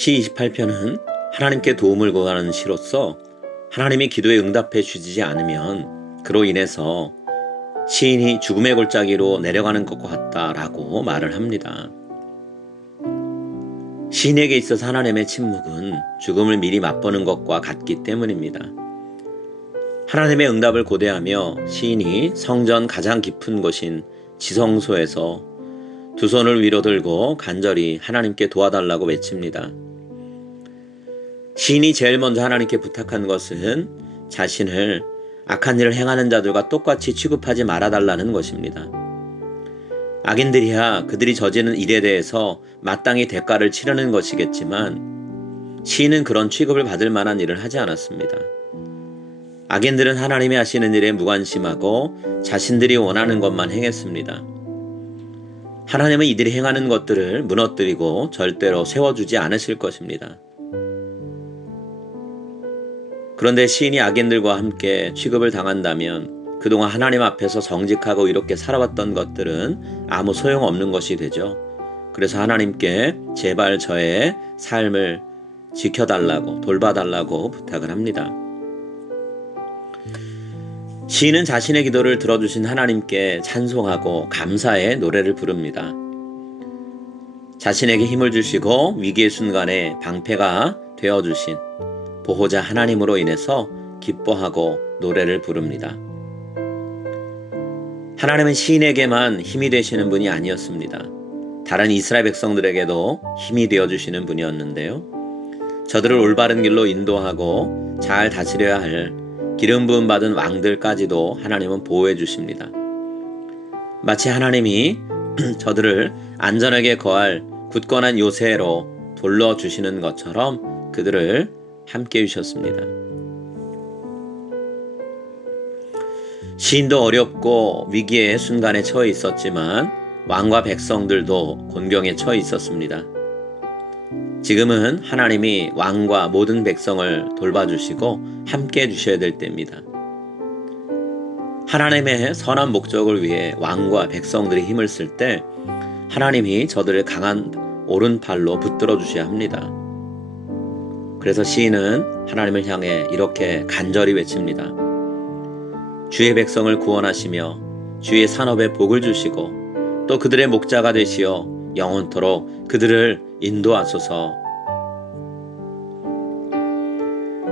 시 28편은 하나님께 도움을 구하는 시로서 하나님이 기도에 응답해 주시지 않으면 그로 인해서 시인이 죽음의 골짜기로 내려가는 것과 같다라고 말을 합니다. 시인에게 있어서 하나님의 침묵은 죽음을 미리 맛보는 것과 같기 때문입니다. 하나님의 응답을 고대하며 시인이 성전 가장 깊은 곳인 지성소에서 두 손을 위로 들고 간절히 하나님께 도와달라고 외칩니다. 시인이 제일 먼저 하나님께 부탁한 것은 자신을 악한 일을 행하는 자들과 똑같이 취급하지 말아달라는 것입니다. 악인들이야 그들이 저지른 일에 대해서 마땅히 대가를 치르는 것이겠지만 시인은 그런 취급을 받을 만한 일을 하지 않았습니다. 악인들은 하나님이 하시는 일에 무관심하고 자신들이 원하는 것만 행했습니다. 하나님은 이들이 행하는 것들을 무너뜨리고 절대로 세워주지 않으실 것입니다. 그런데 시인이 악인들과 함께 취급을 당한다면 그동안 하나님 앞에서 정직하고 이렇게 살아왔던 것들은 아무 소용없는 것이 되죠. 그래서 하나님께 제발 저의 삶을 지켜달라고 돌봐달라고 부탁을 합니다. 시인은 자신의 기도를 들어주신 하나님께 찬송하고 감사의 노래를 부릅니다. 자신에게 힘을 주시고 위기의 순간에 방패가 되어주신 보호자 하나님으로 인해서 기뻐하고 노래를 부릅니다. 하나님은 시인에게만 힘이 되시는 분이 아니었습니다. 다른 이스라엘 백성들에게도 힘이 되어주시는 분이었는데요. 저들을 올바른 길로 인도하고 잘 다스려야 할 기름 부음 받은 왕들까지도 하나님은 보호해 주십니다. 마치 하나님이 저들을 안전하게 거할 굳건한 요새로 돌려주시는 것처럼 그들을 함께 해주셨습니다. 시인도 어렵고 위기의 순간에 처해 있었지만 왕과 백성들도 곤경에 처해 있었습니다. 지금은 하나님이 왕과 모든 백성을 돌봐주시고 함께 해주셔야 될 때입니다. 하나님의 선한 목적을 위해 왕과 백성들이 힘을 쓸 때 하나님이 저들을 강한 오른팔로 붙들어 주셔야 합니다. 그래서 시인은 하나님을 향해 이렇게 간절히 외칩니다. 주의 백성을 구원하시며 주의 산업에 복을 주시고 또 그들의 목자가 되시어 영원토록 그들을 인도하소서.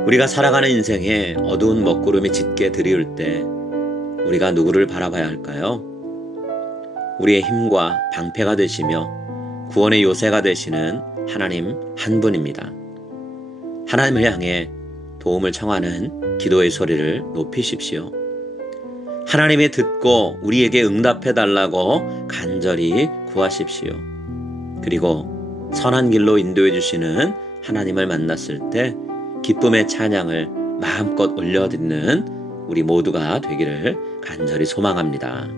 우리가 살아가는 인생에 어두운 먹구름이 짙게 드리울 때 우리가 누구를 바라봐야 할까요? 우리의 힘과 방패가 되시며 구원의 요새가 되시는 하나님 한 분입니다. 하나님을 향해 도움을 청하는 기도의 소리를 높이십시오. 하나님이 듣고 우리에게 응답해 달라고 간절히 구하십시오. 그리고 선한 길로 인도해 주시는 하나님을 만났을 때 기쁨의 찬양을 마음껏 올려듣는 우리 모두가 되기를 간절히 소망합니다.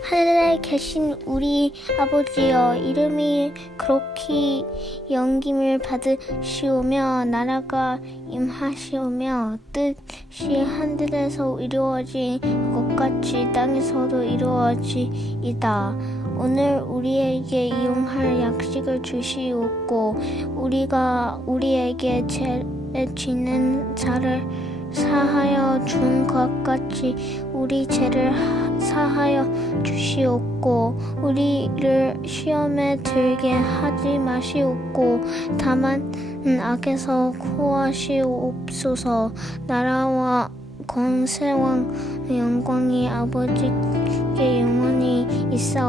하늘에 계신 우리 아버지여, 이름이 그렇게 영김을 받으시오며 나라가 임하시오며 뜻이 하늘에서 이루어진 것 같이 땅에서도 이루어지이다. 오늘 우리에게 이용할 약식을 주시옵고 우리가 우리에게 죄 지는 자를 사하여 준 것 같이 우리 죄를 사하여 주시옵고 우리를 시험에 들게 하지 마시옵고 다만 악에서 구하시옵소서. 나라와 권세와 영광이 아버지께 영원히 있사옵나니